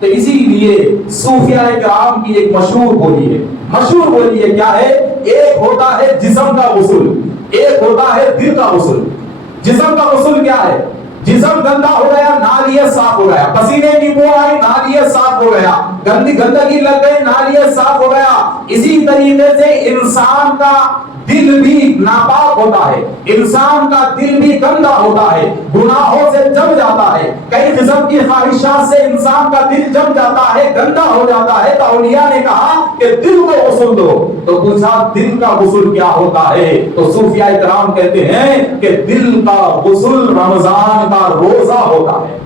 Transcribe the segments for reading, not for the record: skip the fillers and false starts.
تو اسی لیے صوفیاء کرام کی ایک مشہور بولی ہے کیا ہے؟ ایک ہوتا ہے جسم کا غسل، ایک ہوتا ہے دل کا غسل۔ جسم کا غسل کیا ہے؟ جسم گندا ہو گیا، نالیے صاف ہو گیا، پسینے کی بو آئی، نالیے صاف ہو گیا، گندگی لگ گئی، نالیے صاف ہو گیا۔ اسی طریقے سے انسان کا دل بھی ناپاک ہوتا ہے، انسان کا دل بھی گندا ہوتا ہے، گناہوں سے جم جاتا ہے، کئی قسم کی خواہشات سے انسان کا دل جم جاتا ہے، گندا ہو جاتا ہے۔ تو اولیاء نے کہا کہ دل کو غسل دو، تو پوچھا دل کا غسل کیا ہوتا ہے؟ تو صوفیاء کرام کہتے ہیں کہ دل کا غسل رمضان کا روزہ ہوتا ہے،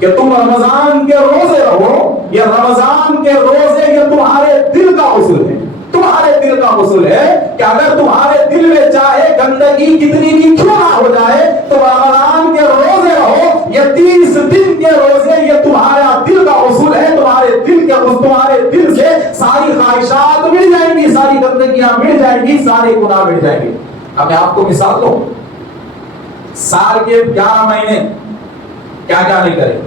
کہ تم رمضان کے روزے رہو، یہ رمضان کے روزے یہ تمہارے دل کا غسل ہے، تمہارے دل کا غسل ہے کہ اگر تمہارے دل میں چاہے گندگی کتنی بھی کیوں نہ ہو جائے تو رمضان کے روزے رہو، یہ 30 دن کے روزے یہ تمہارا دل کا غسل ہے، تمہارے دل کے تمہارے دل سے ساری خواہشات مٹ جائیں گی، ساری گندگیاں مٹ جائیں گی، سارے گناہ مٹ جائیں گے۔ اب میں آپ کو مثال دوں، سال کے 11 مہینے کیا کیا نہیں کرے؟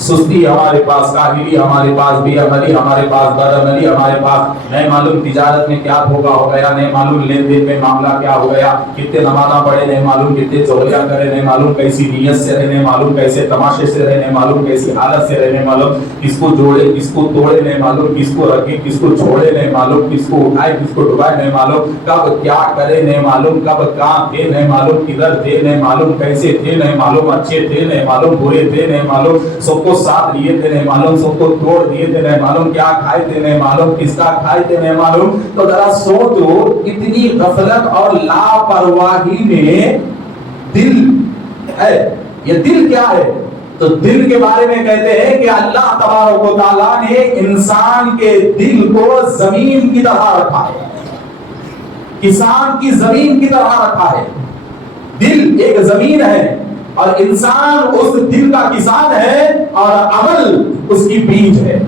سستی ہمارے پاس، کاہلی ہمارے پاس، بے عملی ہمارے پاس، بد عملی ہمارے پاس، نہیں معلوم تجارت میں کیا دھوکا ہو گیا، نہیں معلوم لین دین میں معاملہ کیا ہو گیا، کتنے نمازاں پڑھے نہیں معلوم، کتنے چغلیاں کرے نہیں معلوم، کیسی نیت سے رہے نہیں معلوم، کیسے تماشے سے رہے نہیں معلوم، کیسی حالت سے رہے نہیں معلوم، کس کو جوڑے کس کو توڑے نہیں معلوم، کس کو رکھے کس کو چھوڑے نہیں معلوم، کس کو اٹھائے کس کو ڈبائے نہیں معلوم، کب کیا کرے نہیں معلوم، کب کہاں تھے نہیں معلوم، کدھر تھے نہیں معلوم، کیسے تھے نہیں معلوم، اچھے تھے نہیں معلوم، برے تھے نہیں معلوم، سب کو ساتھ لیے تھے نہیں معلوم، سب کو توڑ دیے تھے نہیں معلوم، کیا کھائے تھے نہیں معلوم، کس کا کھائے تھے نہیں معلوم۔ تو ذرا سوچو اتنی غفلت اور لاپرواہی میں دل ہے، یہ دل کیا ہے؟ تو دل کے بارے میں کہتے ہیں کہ اللہ تبارک و تعالیٰ نے انسان کے دل کو زمین کی طرح رکھا ہے، کسان کی زمین کی طرح رکھا ہے۔ دل ایک زمین ہے اور انسان اس دل کا کسان ہے، اور عمل اس کی بیج ہے۔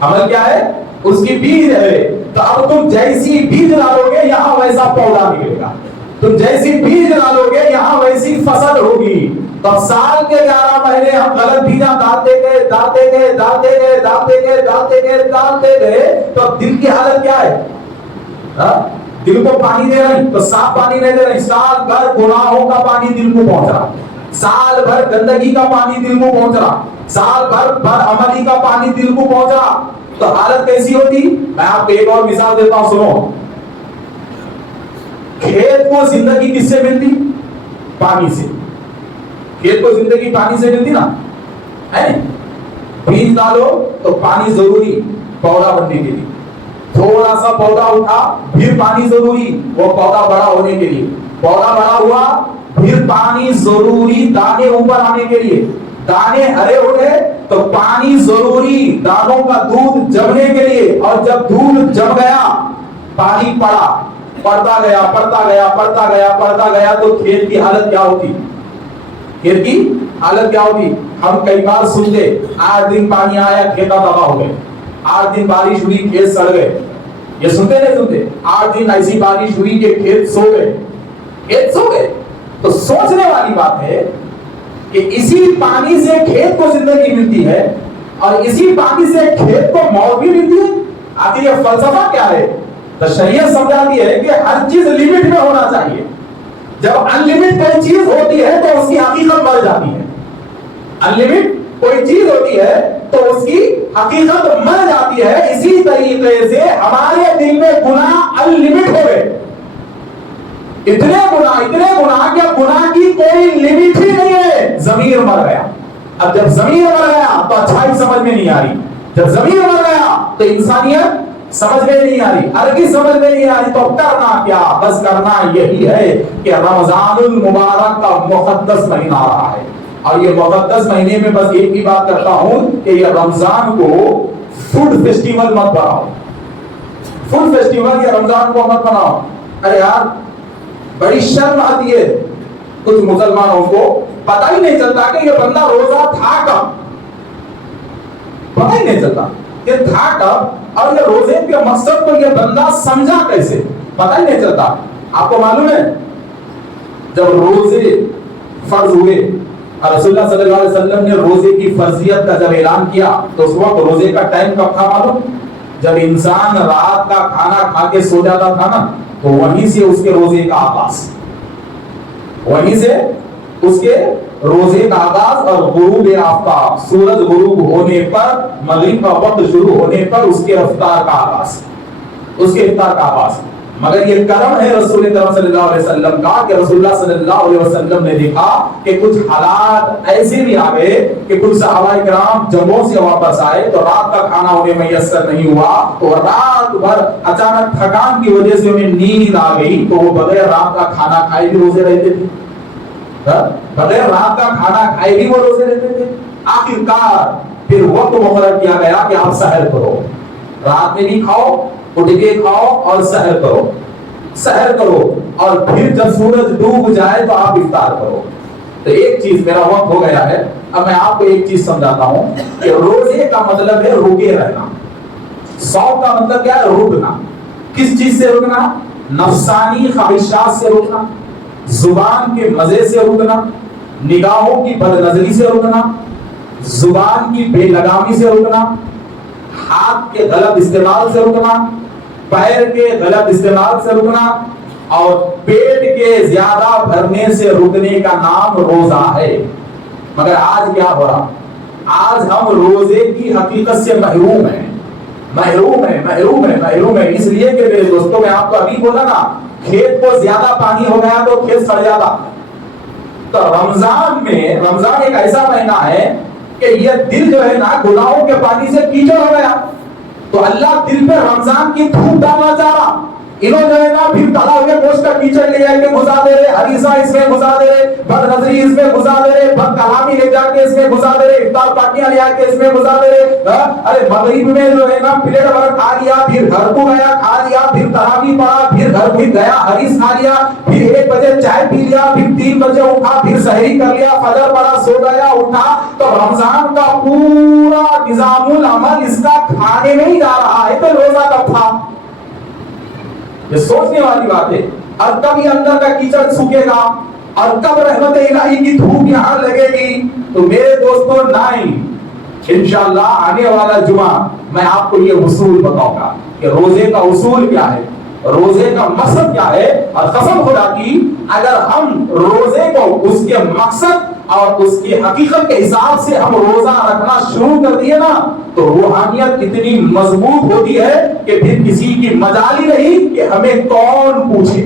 عمل کیا ہے؟ اس کی بیج ہے۔ تو اب تم جیسی بیج ڈالو گے یہاں ویسا پودا نکلے گا، تم جیسی بیج ڈالو گے یہاں ویسی فصل ہوگی۔ تو سال کے 11 مہینے ہم غلط بیجاں ڈالتے گئے تو دل کی حالت کیا ہے؟ دل کو پانی دے رہے تو صاف پانی نہیں دے رہے، سال بھر گناہوں کا پانی دل کو پہنچ رہا، سال بھر گندگی کا پانی دل کو پہنچ رہا، سال بھر بد عملی کا پانی دل کو پہنچ رہا، تو حالت کیسی ہوتی؟ میں آپ کو ایک اور مثال دیتا ہوں، سنو۔ کھیت کو زندگی کس سے ملتی؟ پانی سے۔ کھیت کو زندگی پانی سے ملتی نا، ہے؟ بیج ڈالو تو پانی ضروری پودا بننے کے لیے، تھوڑا سا پودا اٹھا پھر پانی ضروری وہ پودا بڑا ہونے کے لیے، پودا بڑا ہوا پھر پانی ضروری دانے اوپر آنے کے لیے، دانے ہرے ہو گئے تو پانی ضروری دانوں کا دودھ جمنے کے لیے، اور جب دودھ جم گیا پانی پڑتا گیا تو کھیت کی حالت کیا ہوتی؟ کھیت کی حالت کیا ہوتی؟ ہم کئی بار سنتے 8 دن پانی آیا کھیتا تباہ ہو گئے، 8 دن بارش ہوئی کھیت سڑ گئے، یہ سنتے نہیں سنتے؟ 8 دن ایسی بارش ہوئی کہ کھیت سو گئے۔ تو سوچنے والی بات ہے کہ اسی پانی سے کھیت کو زندگی ملتی ہے اور اسی پانی سے کھیت کو موت بھی ملتی ہے۔ آخر یہ فلسفہ کیا ہے؟ تو شریعت سمجھاتی ہے کہ ہر چیز لمٹ میں ہونا چاہیے، جب ان لمٹ کوئی چیز ہوتی ہے تو اس کی حقیقت مر جاتی ہے، ان لمٹ کوئی چیز ہوتی ہے تو اس کی حقیقت مر جاتی ہے۔ اسی طریقے سے ہمارے دل میں گناہ ان لمٹ ہو گئے، اتنے گناہ کہ گناہ کی کوئی لمٹ ہی نہیں ہے، ضمیر مر گیا۔ اب جب ضمیر مر گیا تو اچھائی سمجھ میں نہیں آ رہی، جب ضمیر مر گیا تو انسانیت سمجھ میں نہیں آ رہی، عربی سمجھ میں نہیں آ رہی، تو کرنا کیا؟ بس کرنا یہی ہے کہ رمضان المبارک کا مقدس مہینہ آ رہا ہے، اور یہ مقدس مہینے میں بس ایک ہی بات کرتا ہوں کہ یہ رمضان کو فوڈ فیسٹیول مت بناؤ، فوڈ فیسٹیول یا رمضان کو مت بناؤ۔ ارے یار بڑی شرم آتی ہے کچھ مسلمانوں کو، پتہ ہی نہیں چلتا کہ یہ بندہ روزہ تھا کب، پتہ ہی نہیں چلتا کہ تھا کب، اور یہ روزے کے مقصد کو یہ بندہ سمجھا کیسے، پتہ ہی نہیں چلتا۔ آپ کو معلوم ہے جب روزے فرض ہوئے اور رسول اللہ صلی اللہ علیہ وسلم نے روزے کی فرضیت کا جب اعلان کیا تو اس وقت روزے کا ٹائم کب تھا معلوم؟ جب انسان رات کا کھانا کھا کے سو جاتا تھا نا تو وہیں سے اس کے روزے کا آغاز، وہیں سے اس کے روزے کا آغاز، اور غروب آفتاب، سورج غروب ہونے پر، مغرب کا وقت شروع ہونے پر اس کے افطار کا آغاز، اس کے افطار کا آغاز۔ مگر یہ کرم ہے رسول اللہ صلی اللہ علیہ وسلم کا کہ رسول اللہ صلی اللہ علیہ وسلم نے دیکھا کہ کچھ حالات ایسے بھی آ گئے کہ کچھ صحابہ کرام جنگوں سے واپس آئے تو رات کا کھانا انہیں میسر نہیں ہوا، تو رات بھر اچانک تھکان کی وجہ سے انہیں نیند آ گئی تو وہ بغیر رات کا کھانا کھائے بھی روزے رہتے تھے، بغیر رات کا کھانا کھائے بھی وہ روزے رہتے تھے۔ آخرکار پھر وقت مقرر کیا گیا کہ آپ سحر کرو، رات میں بھی کھاؤ، اٹھ کے کھاؤ اور سحر کرو، سحر کرو، اور پھر جب سورج ڈوب جائے تو آپ افطار کرو۔ تو ایک چیز، میرا وقت ہو گیا ہے، اب میں آپ کو ایک چیز سمجھاتا ہوں کہ روزے کا مطلب ہے رکے رہنا، صوم کا مطلب کیا ہے؟ رکنا۔ کس چیز سے رکنا؟ نفسانی خواہشات سے رکنا، زبان کے مزے سے رکنا، نگاہوں کی بد نظری سے رکنا، زبان کی بے لگامی سے رکنا، ہاتھ کے غلط استعمال سے رکنا، پیر کے غلط استعمال سے رکنا، اور پیٹ کے زیادہ بھرنے سے رکنے کا نام روزہ ہے۔ مگر آج کیا ہو رہا؟ آج ہم روزے کی حقیقت سے محروم ہیں، محروم ہے، محروم ہے، محروم ہے، اس لیے کہ میرے دوستوں، میں آپ کو ابھی بولا نا، کھیت کو زیادہ پانی ہو گیا تو کھیت سڑ جاتا۔ تو رمضان میں، رمضان ایک ایسا مہینہ ہے کہ یہ دل جو ہے نا گناہوں کے پانی سے کیچڑ ہو گیا، تو اللہ دل پہ رمضان کی دھوپ ڈالنا چاہ رہا۔ انہوں جو ہے نا پھر تلا ہوئے گوشت کا کیچڑ لے جا کے گھسا دے رہے، ہریسہ اس میں گھسا دے رہے، بد نظری اس میں گھسا دے رہے، بد کلامی لے جا کے اس میں گھسا دے رہے، افطار پارٹیاں لے جا کے اس میں گھسا دے رہے۔ ارے مغرب میں جو ہے نا پلیٹ بھر کھا لیا، پھر گھر کو گیا کھا لیا، پھر تراویح پڑھا، پھر گھر کو گیا حدیث کھا لیا، پھر 1 بجے چائے پی لیا، پھر 3 بجے اٹھا، پھر سحری کر لیا، فجر پڑھا، سو گیا، اٹھا۔ تو رمضان کا پورا نظام العمل اس کا کھانے میں ہی جا رہا ہے، تو روزہ کب تھا؟ یہ سوچنے والی بات ہے۔ اور کب یہ اندر کا کیچڑ سوکھے گا، اور کب رحمت الہی کی دھوپ یہاں لگے گی؟ تو میرے دوستوں، انشاءاللہ آنے والا جمعہ میں آپ کو یہ اصول بتاؤں گا کہ روزے کا اصول کیا ہے، روزے کا مقصد کیا ہے۔ اور قسم خدا کی اگر ہم روزے کو اس کے مقصد اور اس کی حقیقت کے حساب سے ہم روزہ رکھنا شروع کر دیے نا تو روحانیت اتنی مضبوط ہوتی ہے کہ پھر کسی کی مجال ہی نہیں کہ ہمیں کون پوچھے،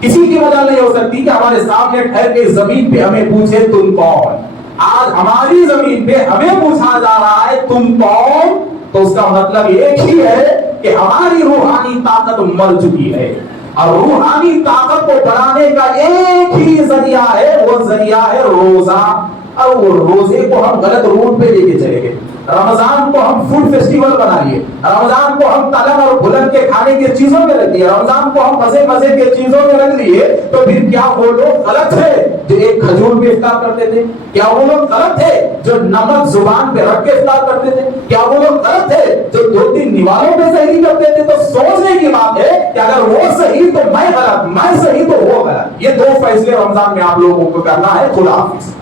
کسی کی مجال نہیں ہو سکتی کہ ہمارے سامنے ٹھہر کے زمین پہ ہمیں پوچھے تم کون۔ آج ہماری زمین پہ ہمیں پوچھا جا رہا ہے تم کون، تو اس کا مطلب ایک ہی ہے کہ ہماری روحانی طاقت مر چکی ہے، اور روحانی طاقت کو بڑھانے کا ایک ہی ذریعہ ہے، وہ ذریعہ ہے روزہ۔ اور وہ روزے کو ہم غلط روٹ پہ لے کے چلے گئے، رمضان کو ہم فوڈ فیسٹیول بنا لیے، رمضان کو ہم تلن اور بھلن کے کھانے کی چیزوں میں رکھ دیا، رمضان کو ہم مزے مزے کے چیزوں میں رکھ لیے۔ تو پھر کیا وہ لوگ غلط تھے جو ایک کھجور پہ افطار کرتے تھے؟ کیا وہ لوگ غلط تھے جو نمک زبان پہ رکھ کے افطار کرتے تھے؟ کیا وہ لوگ غلط تھے جو 2-3 نوالوں پہ سحری کرتے تھے؟ تو سوچنے کی بات ہے کہ اگر وہ صحیح تو میں غلط، میں صحیح تو وہ غلط۔ یہ 2 فیصلے رمضان میں آپ لوگوں کو کرنا ہے۔ خدا حافظ۔